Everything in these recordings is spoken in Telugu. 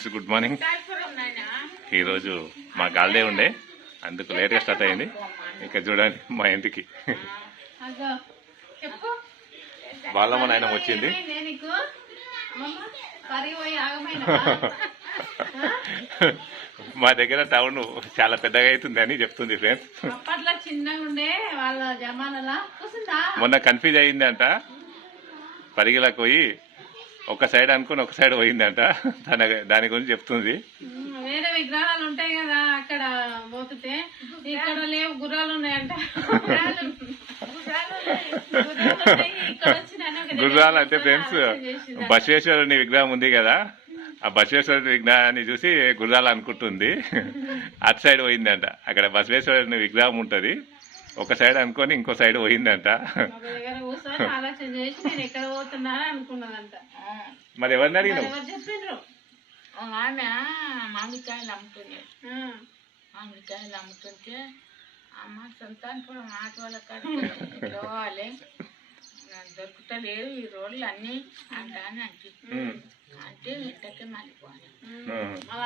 Friends, good morning. ఈరోజు మా గాల్డే ఉండే, అందుకు లేట్గా స్టార్ట్ అయింది. ఇక్కడ చూడండి మా ఇంటికి బాలమ్మ నాయనం వచ్చింది. మా దగ్గర టౌన్ చాలా పెద్దగా అవుతుంది అని చెప్తుంది ఫ్రెండ్స్. మొన్న కన్ఫ్యూజ్ అయిందంట, పరిగిలకు పోయి ఒక సైడ్ అనుకుని ఒక సైడ్ పోయిందంట. దాని గురించి చెప్తుంది. వేరే విగ్రహాలు ఉంటాయి కదా అక్కడ పోతుంటే, ఇక్కడ లేవు, గుర్రాలు ఉన్నాయంట. గుర్రాలు అంటే ఫ్రెండ్స్, బసవేశ్వరుని విగ్రహం ఉంది కదా, ఆ బసవేశ్వరుని విగ్రహాన్ని చూసి గుర్రాలు అనుకుంటుంది. అటు సైడ్ పోయిందంట. అక్కడ బసవేశ్వరుని విగ్రహం ఉంటది, ఒక సైడ్ అనుకొని ఇంకో సైడ్ పోయిందంట. ఆలోచన చేసి నేను ఎక్కడ పోతున్నా అనుకున్నదంట. మరి ఎవరిని అడిగినావు? చెప్పిండ్రు ఆమె మామిడికాయలు అమ్ముతుంది. మామిడికాయలు అమ్ముతుంటే అమ్మ సంతానపురం ఆటో వాళ్ళ కాడికి పోవాలి, దొరుకుతలేదు ఈ రోడ్లు అన్ని అంటాను అంటే ఇంటకే మళ్ళీపోవాలి.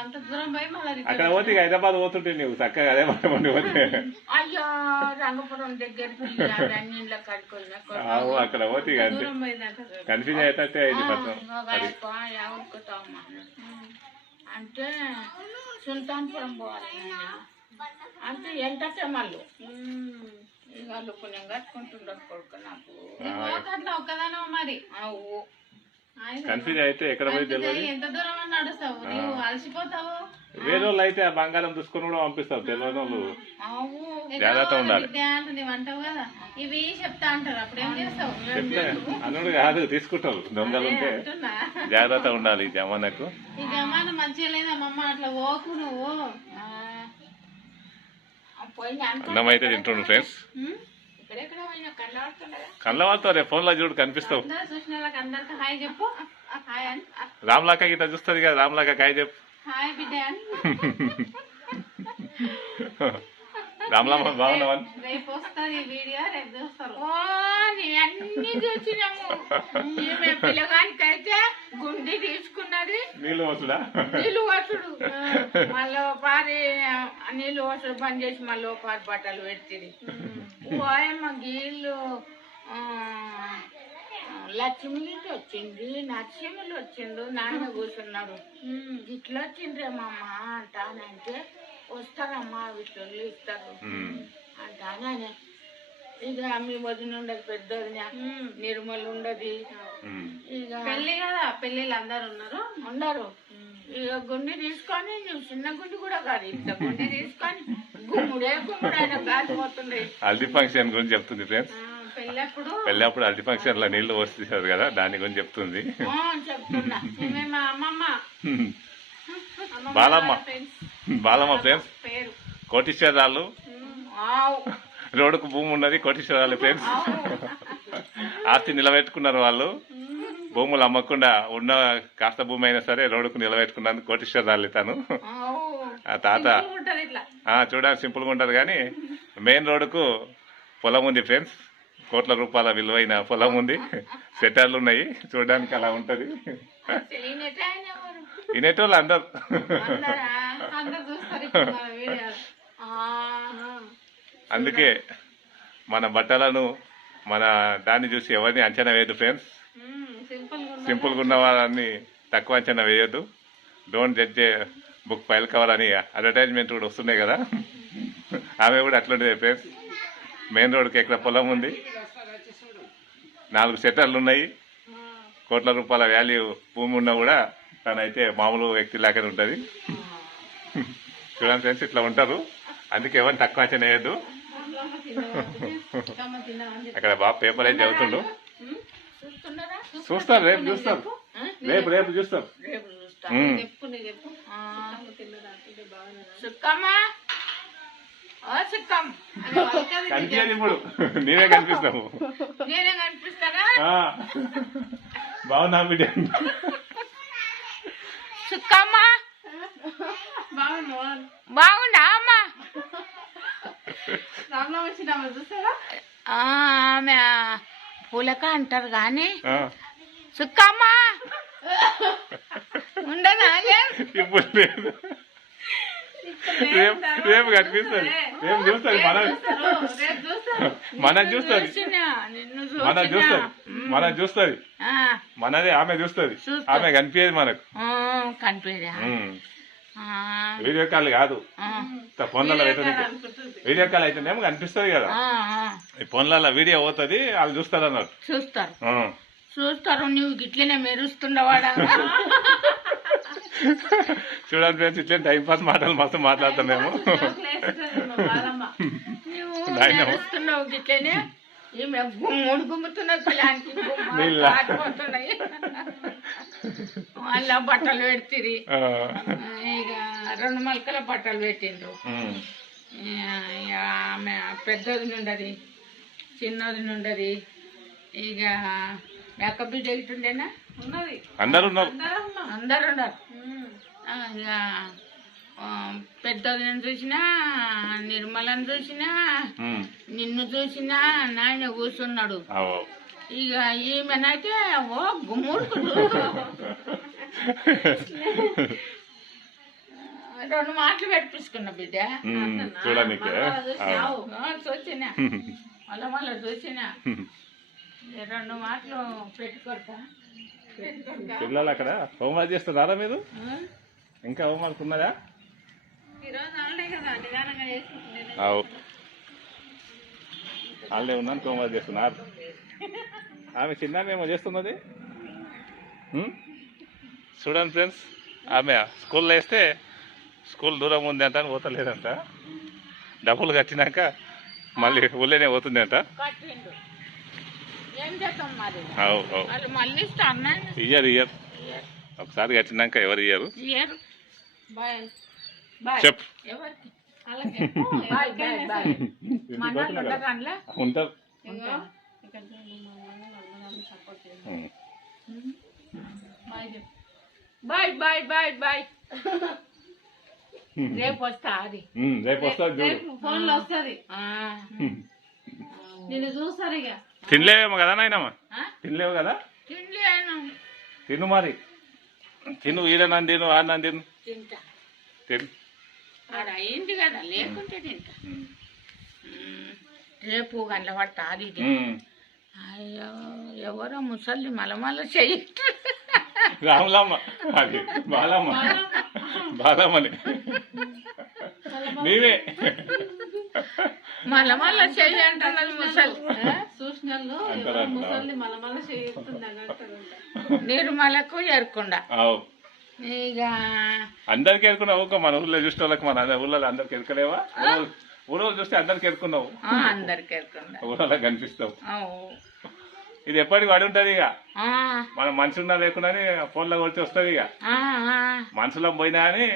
అంత దూరం పోయి మళ్ళీ అక్కడ పోతే హైదరాబాద్ పోతుంటే నువ్వు చక్కగా అదే పోతే. అయ్యో రంగపురం దగ్గరికి అన్ని ఇళ్ళ కడుకోయినా అక్కడ పోతే కన్ఫ్యూజ్ అయితే ఎవరుకుతామా అంటే సుల్తాన్పురం పోవాలి అంటే ఎంటకే మళ్ళీ ఇక పుణ్యం కట్టుకుంటుండదు కొడుకు నాకు. అట్లా ఒక్కదానో మరి కన్ఫ్యూజ్ అయితే ఎక్కడ పోయి తెలియదు. ఎంత దూరం అని నడుస్తావు, నువ్వు అలసిపోతావు. వేరే వాళ్ళు అయితే ఆ బంగారం చూసుకొని కూడా పంపిస్తారు. తెలియని వాళ్ళు జాగ్రత్త ఉండాలి. అంటావు కదా, ఇవి చెప్తా అంటారు, అప్పుడేం చేస్తావు? చెప్తే అన్నుడు కాదు, తీసుకుంటావు. దొంగలు ఉంటే జాగ్రత్త ఉండాలి. ఈ జమానకు ఈ జమాన మంచిగా లేదమ్మమ్మ, అట్లా పోకు నువ్వు. అన్నం అయితే తింటుండు ఫ్రెండ్స్. కళ్ళవాళ్ళతో రేపు ఫోన్ లో చూడు కనిపిస్తావు. రామ్లాక గిట్ట చూస్తుంది కదా, రామ్లాక కాయ చెప్పు. రామ్లామ్మ బాగున్నావా? రేపు వస్తుంది వీడియో, రేపు చూస్తారు. అన్ని చూసినాము. పిల్లగానికైతే గుండి తీసుకున్నది, నీళ్ళు వసుడా, నీళ్ళు వసుడు, మళ్ళీ పారి నీళ్ళు వసుడు బంద్ చేసి మళ్ళీ పారి బట్టలు పెట్టింది. పోయమ్మ గీళ్ళు లక్ష్మికి వచ్చింది, నరసింహులు వచ్చిండు, నాన్న కూర్చున్నాడు. ఇట్లా వచ్చిండ్రేమమ్మ అంటానంటే వస్తారమ్మా వీళ్ళు ఇస్తారు అంటానే. ఇక మీ వదిన ఉండదు, పెద్ద వదిన నిర్మల్ ఉండదు. ఇక పెళ్లి కదా, పెళ్ళిళ్ళు అందరు ఉన్నారు. ఇక గుండి తీసుకొని, నువ్వు చిన్న గుండి కూడా కాదు, ఇంత గుండి తీసుకొని గుమ్ముడే గుమ్ముడు ఆయన కాలిపోతుంది. హల్దీ ఫంక్షన్ గురించి చెప్తుంది ఫ్రెండ్స్. పెళ్ళప్పుడు హల్దీ ఫంక్షన్ లో నీళ్లు పోస్తారు కదా, దాని గురించి చెప్తుంది. చెప్తున్నా బాలమ్మ. బాలమ్మ ఫ్రెండ్స్ కోటీశ్వరాలు. రోడ్డుకు భూమి ఉన్నది, కోటీశ్వరాలు ఫ్రెండ్స్. ఆస్తి నిలబెట్టుకున్నారు వాళ్ళు. భూములు అమ్మకుండా ఉన్న కాస్త భూమి అయినా సరే రోడ్డుకు నిలబెట్టుకున్నందుకు కోటీశ్వరాలు తను. ఆ తాత చూడడానికి సింపుల్ గా ఉంటది కానీ మెయిన్ రోడ్డుకు పొలం ఉంది ఫ్రెండ్స్. కోట్ల రూపాయల విలువైన పొలం ఉంది, సెటర్లు ఉన్నాయి, చూడడానికి అలా ఉంటది. వినేటోళ్ళు అందరు. అందుకే మన బట్టలను, మన దాన్ని చూసి ఎవరిని అంచనా వేయద్దు ఫ్రెండ్స్. సింపుల్గా ఉన్న వాళ్ళని తక్కువ అంచనా వేయొద్దు. Don't judge book file cover అని అడ్వర్టైజ్మెంట్ కూడా వస్తున్నాయి కదా, ఆమె కూడా అట్లుండేది ఫ్రెండ్స్. మెయిన్ రోడ్కి ఎక్కడ పొలం ఉంది, 4 సెటర్లు ఉన్నాయి, కోట్ల రూపాయల వాల్యూ భూమి ఉన్నా కూడా తనైతే మామూలు వ్యక్తి లాగానే ఉంటుంది. చూడండి ఫ్రెండ్స్, ఇట్లా ఉంటారు. అందుకే ఎవరిని తక్కువ అంచనా వేయద్దు. అక్కడ బాబు పేపర్ అయితే చదువుతుండు. చూస్తారు, రేపు చూస్తారు, రేపు చూస్తారు. కనిపించదు ఇప్పుడు, నేనే కనిపిస్తావు. నేనే కనిపిస్తానా? బాగున్నా బిడ్డ. సుక్కమ్మా బాగున్నా అమ్మా? ఆమె పూలక అంటారు కానీ సుక్కమ్మా ఉండదా ఇప్పుడు లేదు. రేపు కనిపిస్తుంది. రేపు చూస్తుంది మనం చూస్తుంది మనం చూస్తుంది మనది ఆమె చూస్తుంది. ఆమె కనిపించేది మనకు. కనిపించదా వీడియో కాల్ కాదు, ఫోన్లలో పెట్టడానికి. వీడియో కాల్ అయితేనేమో కనిపిస్తుంది కదా, ఈ ఫోన్లలో వీడియో పోతుంది, వాళ్ళు చూస్తారు అన్నట్టు. చూస్తారు నువ్వు గిట్లనే మెరుస్తుండవాడా. చూడండి ఫ్రెండ్స్, ఇట్లే టైం పాస్ మాటలు మస్తు మాట్లాడతాం మేము. నువ్వు మెరుస్తున్నావు గిట్లనే. ఈమె గుమ్ముడు గుమ్ముతున్నది పిల్లానికి, ఆడిపోతున్నాయి. వాళ్ళ బట్టలు పెడితిరి, ఇక 2 మలకల బట్టలు పెట్టిండ్రు. ఆమె పెద్దది నుండది, చిన్నది నుండది. ఇక మేక బిడ్డ ఇటుండేనా ఉన్నది, అందరు ఉన్నారు. అందరు ఉన్నారు. ఇక పెద్దది చూసినా, నిర్మలను చూసినా, నిన్ను చూసినా, నాయన కూర్చున్నాడు. ఇక ఈమెనైతే ఓ గుమ్ముడుకు 2 మాటలు పెట్టించుకున్నా బిడ్డ. చూడడానికి చూసినా మళ్ళా చూసినా 2 మాటలు పెట్టుకోడతా. పిల్లలు అక్కడ హోంవర్క్ చేస్తున్నారా మీరు? ఇంకా హోంవర్క్ ఉన్నదా? వాళ్ళే ఉన్నాను, హోంవర్క్ చేస్తున్నారు. ఆమె చిన్న మేము చేస్తున్నది. చూడండి ఫ్రెండ్స్, ఆమె స్కూల్లో వేస్తే స్కూల్ దూరం ఉంది అంట, పోతలేదంట. డబ్బులు కట్టినాక మళ్ళీ ఊళ్ళోనే పోతుంది అంట. ఇయ్యరు ఒకసారి కట్టినాక ఎవరు ఇయ్యరు. చెప్పు ఉంటారు. Bye bye bye bye. రేపు వస్తా. అది రేపు వస్తా, ఫోన్ లో వస్తుంది, నిన్ను చూస్తారు. ఇక తినలేవేమో కదా నాయనమ్మా? తినలేవు కదా? తిను మరి, తిను. ఈడ నన్ను తిను, ఆడ నన్ను తిను. తిను. ఆడ అయింది కదా, లేకుంటే తింటా. రేపు గంటల పడతా. అది అయ్యో ఎవరో ముసలి మలమల చెయ్యి. రాములమ్మ, అది బాలమ్మ, బాలమ్మని నీవే మలమల చెయ్యి అంటున్నది ముసలి. సూచనలు ముసలి మలమల చేస్తుంది. నిర్మలకు ఎరకుండా ఇక అందరికి ఎరుకున్నావు. మన ఊళ్ళో చూసిన వాళ్ళకి, మన ఊళ్ళో అందరికి ఎరకలేవా? ఊళ్ళో చూస్తే అందరికి ఎరుకున్నావు, అందరికి ఎరకుండా ఊళ్ళో కనిపిస్తావు. ఇది ఎప్పటికి పడి ఉంటది. ఇక మనం మనిషి ఉన్నా లేకుండా ఫోన్లో కొడితే వస్తుంది. ఇక మనుషులో పోయినా అని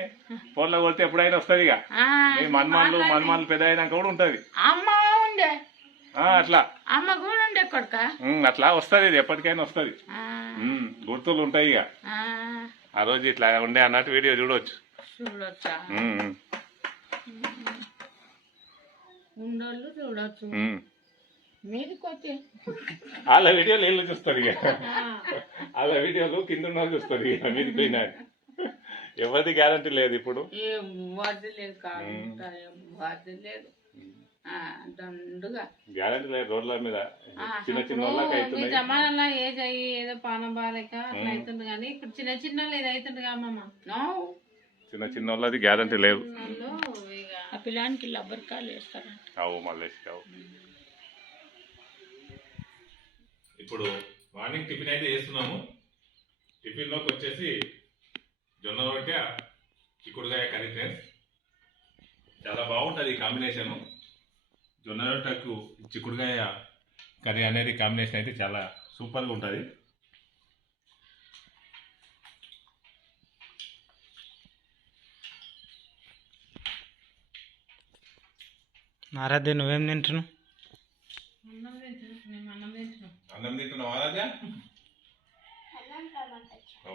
ఫోన్లో కొడితే ఎప్పుడైనా వస్తుంది. ఇక మన్మాన్లు పెద్ద అయినాక కూడా ఉంటది. అమ్మ ఉండే అట్లా అమ్మ కూడా ఉండే కొడుక అట్లా వస్తుంది. ఇది ఎప్పటికైనా వస్తుంది. గుర్తులు ఉంటాయి. ఇక ఆ రోజు ఇట్లా ఉండే అన్నట్టు వీడియో చూడవచ్చు. ఉండోళ్ళు చూడవచ్చు. మీదికొచ్చి వాళ్ళ వీడియోలు వీళ్ళు చూస్తారు. ఇక వాళ్ళ వీడియోలు కింద ఉన్న వాళ్ళు చూస్తారు. ఇక మీది పోయినా ఎవరిది గ్యారంటీ లేదు. ఇప్పుడు గ్యారంటీ లేదు. రోడ్ల మీద చిన్న చిన్న వాళ్ళకి జమానాలో ఏజ్ అయ్యి ఏదో పానం బాలేక అట్లా అవుతుంది. కానీ ఇప్పుడు చిన్న చిన్న వాళ్ళు ఇది అవుతుంది కామమ్మ. చిన్న చిన్న వాళ్ళది గ్యారంటీ లేదు. ఆ పిల్లానికి లబ్బరికాయలు వేస్తారు. మళ్ళీ ఇప్పుడు మార్నింగ్ టిఫిన్ అయితే చేస్తున్నాము. టిఫిన్లోకి వచ్చేసి జొన్న రొట్టె, చిక్కుడుకాయ కర్రీ ఫ్రెండ్స్. చాలా బాగుంటుంది ఈ కాంబినేషను. జొన్న రొట్టెకు చిక్కుడుకాయ కర్రీ అనేది కాంబినేషన్ అయితే చాలా సూపర్గా ఉంటుంది. ఆరాధ్య నువ్వేం తింటున్నావు? అన్నం తింటున్నావు ఆరాధ్య?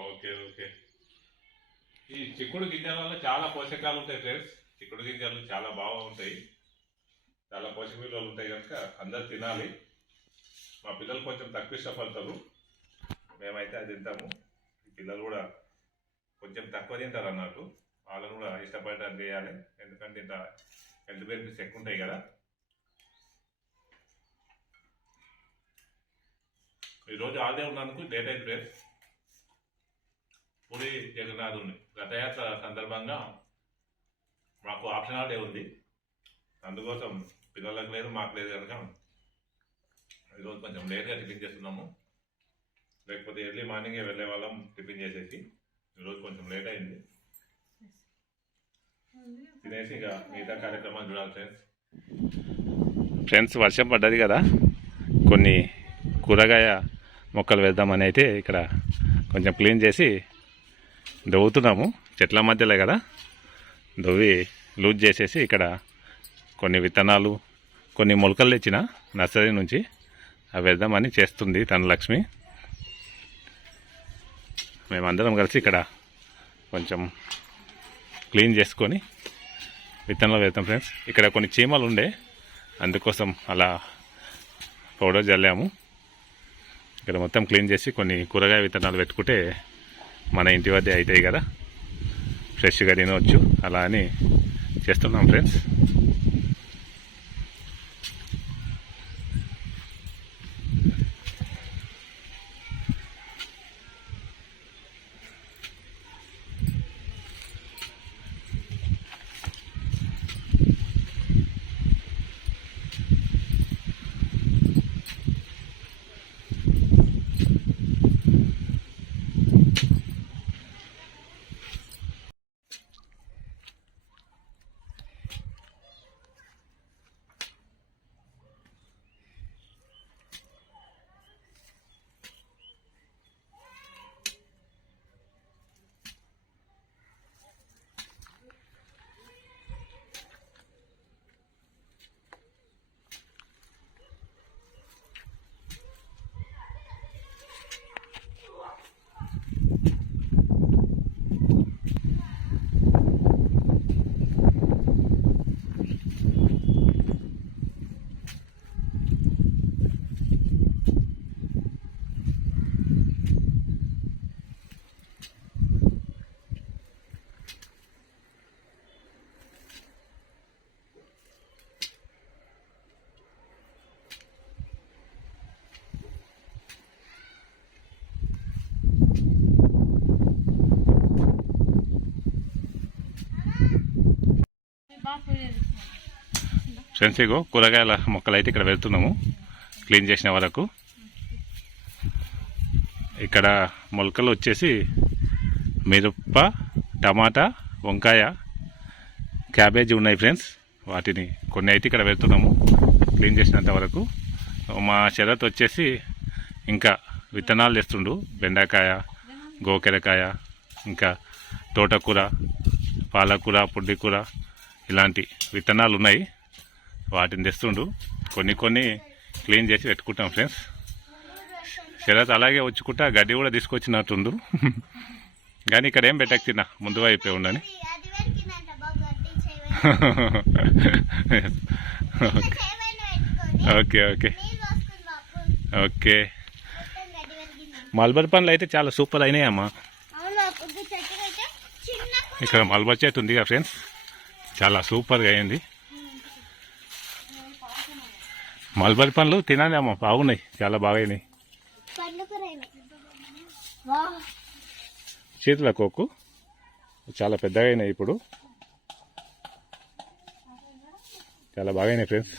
Okay okay. ఈ చిక్కుడు గింజల వల్ల చాలా పోషకాలు ఉంటాయి ఫ్రెండ్స్. చిక్కుడు గింజలు చాలా బాగుంటాయి, చాలా పోషక విలువలు ఉంటాయి కనుక అందరు తినాలి. మా పిల్లలు కొంచెం తక్కువ ఇష్టపడతారు, మేమైతే అది తింటాము. పిల్లలు కూడా కొంచెం తక్కువ తింటారు అన్నట్టు. వాళ్ళని కూడా ఇష్టపడేటట్టు చేయాలి, ఎందుకంటే ఇంత హెల్త్ బెనిఫిట్స్ ఎక్కువ ఉంటాయి కదా. ఈరోజు ఆల్డే ఉన్నందుకు లేట్ అయింది ఫ్రెండ్స్. పూరి జగన్నాథుని రథయాత్ర సందర్భంగా మాకు ఆప్షనల్ డే ఉంది, అందుకోసం పిల్లలకు లేదు మాకు లేదు కనుక ఈరోజు కొంచెం లేట్గా టిఫిన్ చేస్తున్నాము. లేకపోతే ఎర్లీ మార్నింగే వెళ్ళే వాళ్ళం టిఫిన్ చేసేసి. ఈరోజు కొంచెం లేట్ అయింది, తినేసి ఇక మిగతా కార్యక్రమాలు చూడాలి ఫ్రెండ్స్. ఫ్రెండ్స్ వర్షం పడ్డది కదా, కొన్ని కూరగాయ మొక్కలు వేద్దామని అయితే ఇక్కడ కొంచెం క్లీన్ చేసి దవ్వుతున్నాము. చెట్ల మధ్యలో కదా, దవ్వి లూజ్ చేసేసి ఇక్కడ కొన్ని విత్తనాలు, కొన్ని మొలకలు తెచ్చిన నర్సరీ నుంచి అవి వేద్దామని చేస్తుంది తన లక్ష్మి. మేమందరం కలిసి ఇక్కడ కొంచెం క్లీన్ చేసుకొని విత్తనాలు వేద్దాం ఫ్రెండ్స్. ఇక్కడ కొన్ని చీమలు ఉండే, అందుకోసం అలా పౌడర్ చల్లాము. ఇక్కడ మొత్తం క్లీన్ చేసి కొన్ని కూరగాయ విత్తనాలు పెట్టుకుంటే మన ఇంటి వద్ద అవుతాయి కదా, ఫ్రెష్గా తినవచ్చు. అలా అని చేస్తున్నాం ఫ్రెండ్స్. ఫ్రెండ్స్ ఇగో కూరగాయల మొక్కలు అయితే ఇక్కడ వెళ్తున్నాము క్లీన్ చేసిన వరకు. ఇక్కడ మొలకలు వచ్చేసి మిరప, టమాటా, వంకాయ, క్యాబేజీ ఉన్నాయి ఫ్రెండ్స్. వాటిని కొన్ని అయితే ఇక్కడ వెళ్తున్నాము క్లీన్ చేసినంత వరకు. మా శరత్ వచ్చేసి ఇంకా విత్తనాలు తెస్తుండు, బెండకాయ, గోకెరకాయ, ఇంకా తోటకూర, పాలకూర, పుడ్డికూర ఇలాంటి విత్తనాలు ఉన్నాయి, వాటిని తెస్తుండు. కొన్ని కొన్ని క్లీన్ చేసి పెట్టుకుంటాం ఫ్రెండ్స్. శరత్ అలాగే వచ్చుకుంటా గడ్డి కూడా తీసుకొచ్చినట్టుండు, కానీ ఇక్కడ ఏం పెట్టక తిన్నా ముందు వైపే ఉండని. Okay okay okay. మల్బర్ పండ్లు అయితే చాలా సూపర్ అయినాయి అమ్మా. ఇక్కడ మల్బర్ చెట్టు ఉంది కదా ఫ్రెండ్స్, చాలా సూపర్గా అయింది. మల్బర్ పండ్లు తినాలి అమ్మ, బాగున్నాయి, చాలా బాగా అయినాయి. చేతుల కోకు చాలా పెద్దగా అయినాయి, ఇప్పుడు చాలా బాగా అయినాయి ఫ్రెండ్స్.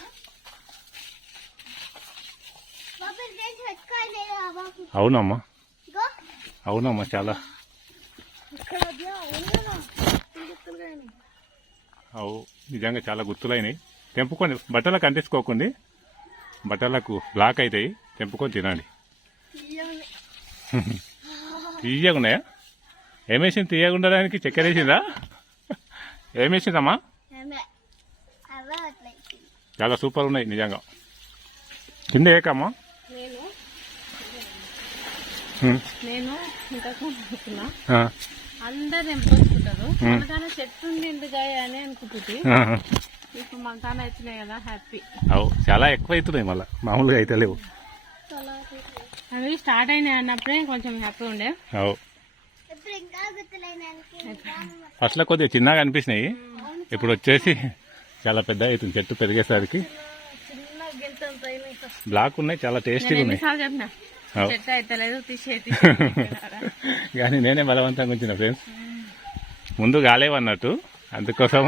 అవునమ్మా అవునమ్మా, చాలా అవు నిజంగా చాలా గుర్తులైనాయి. తెంపుకొని బట్టలకు అంటించుకోకండి, బట్టలకు బ్లాక్ అవుతాయి, తెంపుకొని తినండి. తీయగా ఉన్నాయా? ఏమేసింది తీయగా ఉండడానికి? చక్కెర వేసిందా? ఏమేసిందమ్మా? చాలా సూపర్ ఉన్నాయి నిజంగా. కింద ఏకమ్మా? నేను ఇంతకుముందు అందరు తెంపుకుంటారు, మనకాన చెట్టు ఉంది ఎందుకు అని అనుకుంటుంది. ఇప్పుడు మనకాన అవుతున్నాయి కదా, హ్యాపీ. అవు చాలా ఎక్కువ అవుతున్నాయి, మళ్ళీ మామూలుగా అయితే లేవు. అవి స్టార్ట్ అయినాయి అన్నప్పుడే కొంచెం హ్యాపీ ఉండే. అవు ఫస్ట్లో కొద్దిగా చిన్నగా అనిపించినాయి, ఇప్పుడు వచ్చేసి చాలా పెద్ద అవుతుంది చెట్టు పెరిగేసరికి. బ్లాక్ ఉన్నాయి, చాలా టేస్టీగా ఉన్నాయి. అవు. కానీ నేనే బలవంతంగా ఉంచిన ఫ్రెండ్స్, ముందు కాలేవన్నట్టు, అందుకోసం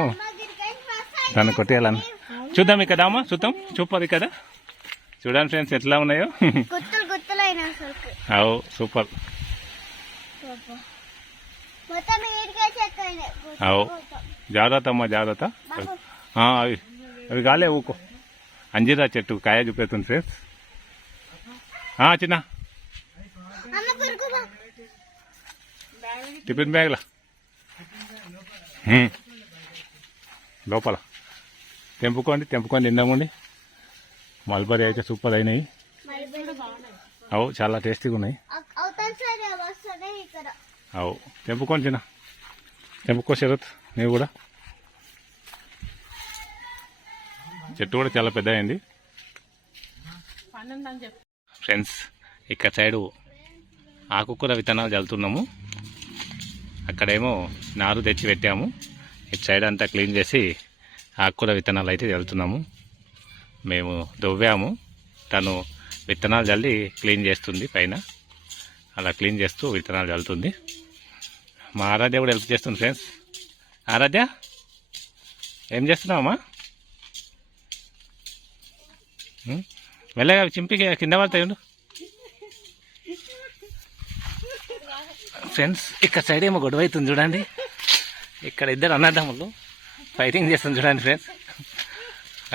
దాన్ని కొట్టేయాలని. చూద్దాం ఇక్కడ అమ్మా, చూపది కదా. చూడండి ఫ్రెండ్స్ ఎట్లా ఉన్నాయో. అవు సూపర్. అవు జాగ్రత్త అమ్మా, జాగ్రత్త. అవి కాలే ఊకో. అంజీరా చెట్టు కాయ చూపెడుతుంది ఫ్రెండ్స్. చిన్న టిఫిన్ బ్యాగ్లా లోపల తెంపుకోండి తిందామండి. మల్బరీ అయితే సూపర్ అయినాయి. అవు చాలా టేస్టీగా ఉన్నాయి. అవు తెంపుకోండి చిన్న, తెంపుకో శరత్ నీవు కూడా. చెట్టు కూడా చాలా పెద్ద అయింది ఫ్రెండ్స్. ఇక్కడ సైడు ఆకుకూర విత్తనాలు చల్లుతున్నాము, అక్కడేమో నారు తెచ్చి పెట్టాము. ఇటు సైడ్ అంతా క్లీన్ చేసి ఆకుకూర విత్తనాలు అయితే చల్లుతున్నాము. మేము దొవ్వాము, తను విత్తనాలు చల్లి క్లీన్ చేస్తుంది పైన. అలా క్లీన్ చేస్తూ విత్తనాలు చల్లుతుంది. మా ఆరాధ్య కూడా హెల్ప్ చేస్తుంది ఫ్రెండ్స్. ఆరాధ్య ఏం చేస్తున్నావమ్మా? మెల్లగా చింపి కింద పడతాయి ఫ్రెండ్స్. ఇక్కడ సైడ్ ఏమో గొడవ అవుతుంది చూడండి. ఇక్కడ ఇద్దరు అన్నదమ్ములు ఫైటింగ్ చేస్తుంది చూడండి ఫ్రెండ్స్.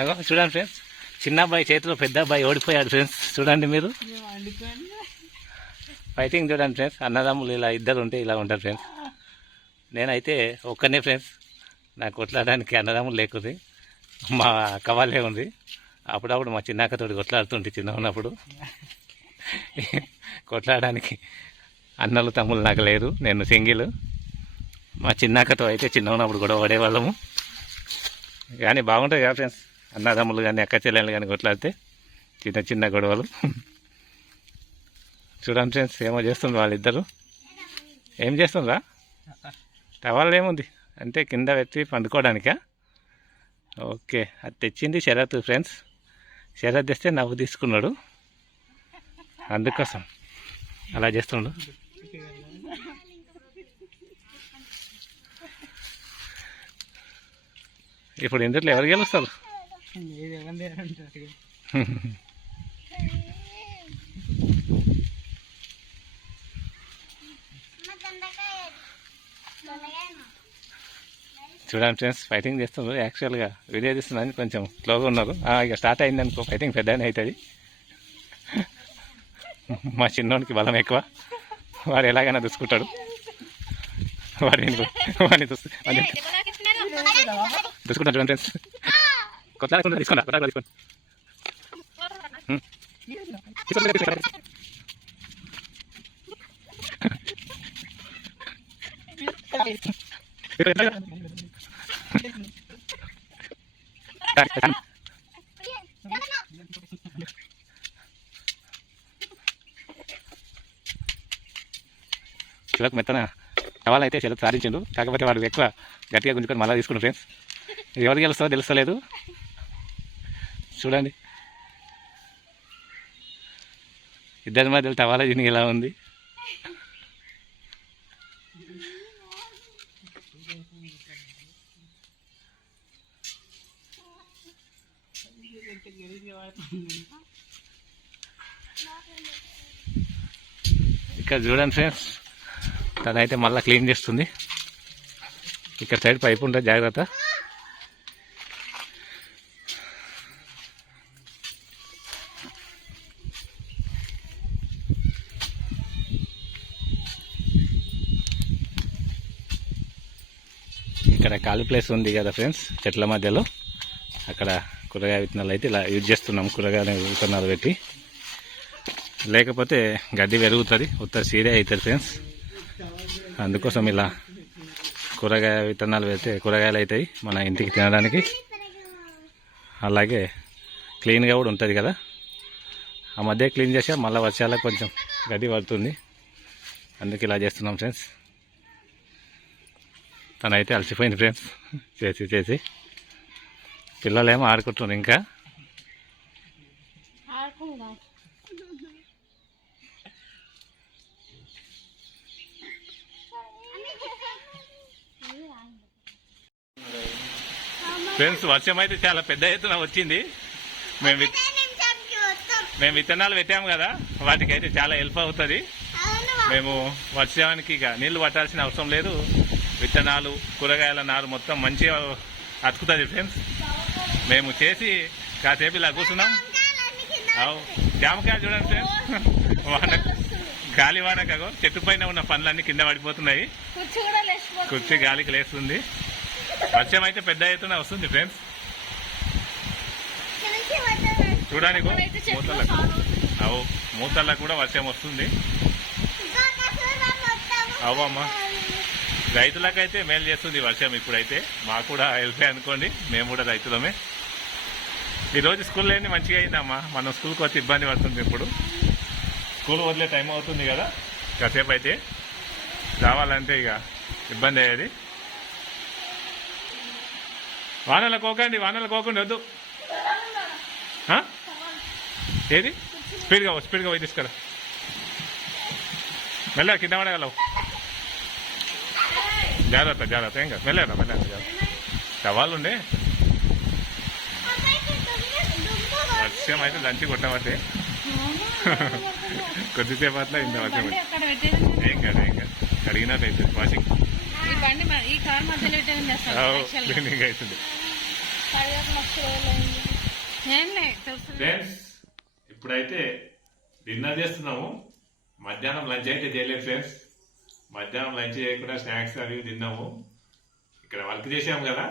అగో చూడండి ఫ్రెండ్స్, చిన్న అబ్బాయి చేతిలో పెద్ద అబ్బాయి ఓడిపోయాడు ఫ్రెండ్స్. చూడండి మీరు ఫైటింగ్ చూడండి ఫ్రెండ్స్. అన్నదమ్ములు ఇలా ఇద్దరు ఉంటే ఇలా ఉంటారు ఫ్రెండ్స్. నేనైతే ఒక్కనే ఫ్రెండ్స్, నాకు కొట్లాడడానికి అన్నదమ్ములు లేకుంది, మా అక్క వాళ్ళే ఉంది. అప్పుడప్పుడు మా చిన్నాకతోటి కొట్లాడుతుంటే చిన్న ఉన్నప్పుడు. కొట్లాడడానికి అన్నలు తమ్ముళ్ళు నాకు లేరు, నేను సింగిల్. మా చిన్నాకతో అయితే చిన్న ఉన్నప్పుడు గొడవ పడేవాళ్ళము. కానీ బాగుంటుంది కదా ఫ్రెండ్స్, అన్నదమ్ములు కానీ అక్క చెల్లెళ్ళు కానీ కొట్లాడితే చిన్న గొడవలు. చూడండి ఫ్రెండ్స్ ఏమో చేస్తుంది వాళ్ళిద్దరు. ఏం చేస్తుండ్రా? టవాల్ ఏముంది అంటే కింద పెట్టి పండుకోవడానికా? ఓకే, అది తెచ్చింది శరత్ ఫ్రెండ్స్. శరత్ తెస్తే నవ్వు తీసుకున్నాడు, అందుకోసం అలా చేస్తుండు. ఇప్పుడు ఇందులో ఎవరు గెలుస్తారు? చూడండి ఫ్రెండ్స్ ఫైటింగ్ చేస్తున్నారు. యాక్చువల్గా వీడియో తీస్తున్నాను, కొంచెం స్లోగా ఉన్నారు. ఇక స్టార్ట్ అయింది అనుకో ఫైటింగ్ పెద్దనే అవుతుంది. మా చిన్నోనికి బలం ఎక్కువ, వాడు ఎలాగైనా చూసుకుంటాడు. వాడిని చూసుకుంటాను చూడండి ఫ్రెండ్స్. కొట్లాడకుండా తీసుకోండి, కొట్లాడకుండా తీసుకోండి. చిలకు మెత్తన సవాల్ అయితే చిలకు సాధించిండు. కాకపోతే వాడు ఎక్కువ గట్టిగా గుంజుకొని మళ్ళీ తీసుకున్నాడు ఫ్రెండ్స్. ఎవరు గెలుస్తావో తెలుస్తలేదు. చూడండి ఇద్దరి మధ్యలో టవాలా జిని ఎలా ఉంది. ఇక్కడ చూడండి ఫ్రెండ్స్, తనైతే మళ్ళీ క్లీన్ చేస్తుంది. ఇక్కడ సైడ్ పైపు ఉంటుంది, జాగ్రత్త. ఇక్కడ ఖాళీ ప్లేస్ ఉంది కదా ఫ్రెండ్స్ చెట్ల మధ్యలో, అక్కడ కూరగాయ విత్తనాలు అయితే ఇలా యూజ్ చేస్తున్నాం. కూరగాయ విత్తనాలు పెట్టి, లేకపోతే గడ్డి పెరుగుతుంది, ఉత్తర సీడే అవుతుంది ఫ్రెండ్స్. అందుకోసం ఇలా కూరగాయ విత్తనాలు పెడితే కూరగాయలు అవుతాయి మన ఇంటికి తినడానికి. అలాగే క్లీన్గా కూడా ఉంటుంది కదా. ఆ మధ్య క్లీన్ చేసా, మళ్ళీ వర్షాలకు కొంచెం గడ్డి పడుతుంది, అందుకే ఇలా చేస్తున్నాం ఫ్రెండ్స్. తనైతే అలసిపోయింది ఫ్రెండ్స్ చేసి చేసి. పిల్లలేమో ఆడుకుంటున్నారు ఇంకా. ఫ్రెండ్స్ వర్షం అయితే చాలా పెద్ద ఎత్తున వచ్చింది. మేము విత్తనాలు పెట్టాము కదా, వాటికి అయితే చాలా హెల్ప్ అవుతుంది. మేము వర్షానికి ఇక నీళ్లు పట్టాల్సిన అవసరం లేదు. విత్తనాలు, కూరగాయల నారు మొత్తం మంచిగా అతుకుతుంది ఫ్రెండ్స్. మేము చేసి కాసేపు ఇలా కూర్చున్నాం. జామకాయలు చూడండి ఫ్రెండ్స్, వాన గాలి వానకగో చెట్టు పైన ఉన్న పండ్లన్నీ కింద పడిపోతున్నాయి. కుర్చీ గాలికి లేస్తుంది. వర్షం అయితే పెద్ద ఎత్తున వస్తుంది ఫ్రెండ్స్. చూడడానికి మూతల్లో కూడా వర్షం వస్తుంది. అవమ్మా, రైతులకైతే మేలు చేస్తుంది వర్షం. ఇప్పుడైతే మాకు కూడా హెల్ప్ అనుకోండి, మేము కూడా రైతులమే. ఈరోజు స్కూల్లో ఏంది మంచిగా అయిందమ్మా. మనం స్కూల్కి వచ్చి ఇబ్బంది పడుతుంది. ఇప్పుడు స్కూల్ వదిలే టైం అవుతుంది కదా, కాసేపు అయితే రావాలంటే ఇక ఇబ్బంది అయ్యేది. వానలు కోకండి, వానలు కోకండి వద్దు. ఏది స్పీడ్గా పోయి తీసుకురా. మెల్లగా కింద పడగలవు. జాగ్రత్త ఏం కాదు. మెల్లగా జాగ్రత్త. సవాళ్ళు ఉండే వర్షం అయితే లంచి కొట్టబట్టే కొద్దిసేపు అట్లా ఇంత వర్షం ఏం కాదు అడిగినట్టు అవుతుంది. వాషింగ్ క్లీనింగ్ అవుతుంది. ఫ్రెండ్స్ ఇప్పుడైతే డిన్నర్ చేస్తున్నాము. మధ్యాహ్నం లంచ్ అయితే చేయలేదు ఫ్రెండ్స్. మధ్యాహ్నం లంచ్ చేయకుండా స్నాక్స్ అవి తిన్నాము. ఇక్కడ వర్క్ చేసాము కదా,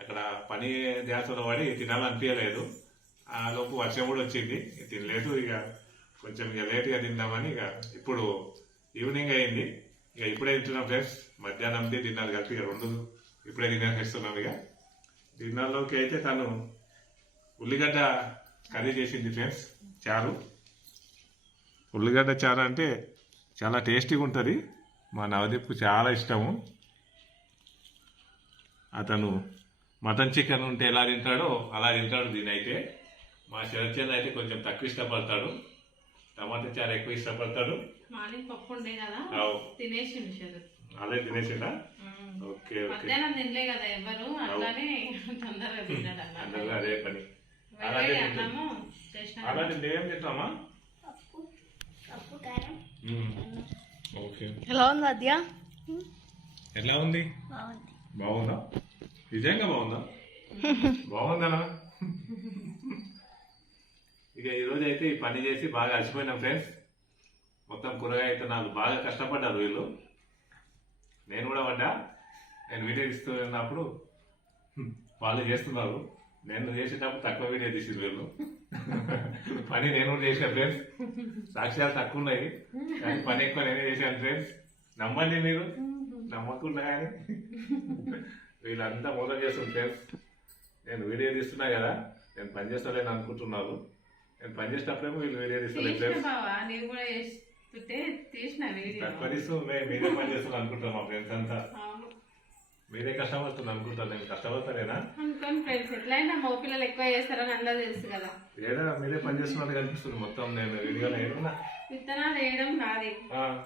అక్కడ పని ధ్యాసలో పడి తినాలనిపించలేదు. ఆ లోపు వర్షం కూడా వచ్చింది, తినలేదు. ఇక కొంచెం ఇక లేట్గా తిందామని ఇక ఇప్పుడు ఈవినింగ్ అయింది. ఇక ఇప్పుడే తింటున్నాం ఫ్రెండ్స్. మధ్యాహ్నంది డిన్నర్ కలిపి ఇక రెండు ఇప్పుడే డిన్నర్ చేస్తున్నాం. ఇక డిన్నర్లోకి అయితే తను ఉల్లిగడ్డ కర్రీ చేసింది ఫ్రెండ్స్, చారు. ఉల్లిగడ్డ చారు అంటే చాలా టేస్టీగా ఉంటుంది. మా నవదీప్కు చాలా ఇష్టము. అతను మటన్ చికెన్ ఉంటే ఎలా తింటాడో అలా తింటాడు దీని అయితే. మా శరత్చంద్ర అయితే కొంచెం తక్కువ ఇష్టపడతాడు, టమాటా చారు ఎక్కువ ఇష్టపడతాడు. మార్నింగ్ పప్పు ఉండే కదా, తినేసిండు శరత్. అదే తినేసిందా? Okay okay. మధ్యాహ్నం తినలే కదా ఎవరు, అట్లానే తొందరగా తిన్నాడు. అందరూ అదే పని. అలాగే ఏం తింటామా? ఓకే. ఎలా ఉంది అద్య? ఎలా ఉంది? బాగుందా? నిజంగా బాగుందా? బాగుందనా? ఇక ఈరోజు అయితే ఈ పని చేసి బాగా అలసిపోయినాం ఫ్రెండ్స్. మొత్తం కూరగాయ విత్తనాలు బాగా కష్టపడ్డారు వీళ్ళు. నేను కూడా పడ్డా. నేను వీడియో ఇస్తున్నప్పుడు వాళ్ళు చేస్తున్నారు, నేను చేసేటప్పుడు తక్కువ వీడియో తీసింది వీళ్ళు. పని నేను కూడా చేశాను ఫ్రెండ్స్. సాక్ష్యాలు తక్కువ ఉన్నాయి కానీ పని ఎక్కువ నేనే చేశాను ఫ్రెండ్స్. నమ్మండి మీరు, నమ్మకుండా కానీ వీళ్ళంతా మోసం చేస్తుంది ఫ్రెండ్స్. నేను వీడియో తీస్తున్నా కదా, నేను పని చేస్తలేను అనుకుంటున్నారు. నేను పని చేసేటప్పుడేమో వీళ్ళు వీడియో తీస్తలేదు ఫ్రెండ్స్. తక్కువ తీస్తుంది, మీరే పని చేస్తున్నా అనుకుంటారు మా ఫ్రెండ్స్ అంతా. మీరే కష్టపడుతుంది అనుకుంటారు, నేను కష్టపడతానేనా? ఎట్లయినా మా పిల్లలు ఎక్కువ చేస్తారని అందరూ తెలుసు కదా. ఏడా మీరే పని చేస్తున్నట్టు కనిపిస్తుంది మొత్తం. నేను వీడియోలో ఏమన్నా విత్తనాలు వేయడం నాది,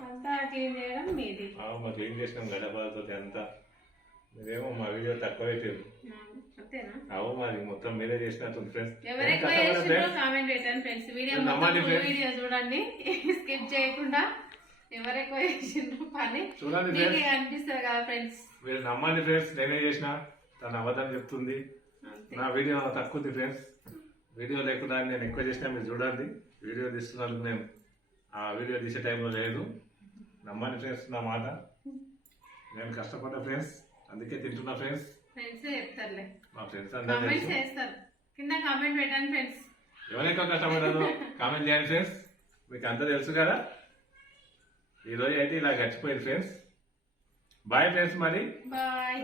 అంతా క్లీన్ చేయడం మీది. మా క్లీన్ చేసినాం గడపతో అంతా. మీరేమో మా వీడియో తక్కువ పెట్టారు. అవు మరి మొత్తం మీరే చేసినట్టుంది ఫ్రెండ్స్. కామెంట్ పెట్టండి ఫ్రెండ్స్. వీడియో చూడండి, స్కిప్ చేయకుండా. ఎవరెక్కువ చేసిండ్రు పని చూడండి అనిపిస్తుంది కదా ఫ్రెండ్స్. మీరు నమ్మండి ఫ్రెండ్స్, నేనే చేసిన. తను అబద్ధం చెప్తుంది. నా వీడియో తక్కువ ఉంది ఫ్రెండ్స్. వీడియో లేకుండా నేను ఎక్కువ చేసినా మీరు చూడండి. వీడియో తీస్తున్నందుకు నేను ఆ వీడియో తీసే టైంలో లేదు. నమ్మండి ఫ్రెండ్స్ నా మాట. నేను కష్టపడ్డా ఫ్రెండ్స్, అందుకే తింటున్నా ఫ్రెండ్స్. ఫ్రెండ్స్ చెప్తారులే, మా ఫ్రెండ్స్ కామెంట్స్ చేస్తారు కింద. కామెంట్ పెట్టండి ఫ్రెండ్స్. ఎవరెక్కువ కష్టపడ్డారో కామెంట్ చేయండి ఫ్రెండ్స్. మీకు అంతా తెలుసు కదా. ఈరోజు అయితే ఇలా గడిచిపోయింది ఫ్రెండ్స్. Bye friends. మరి బాయ్.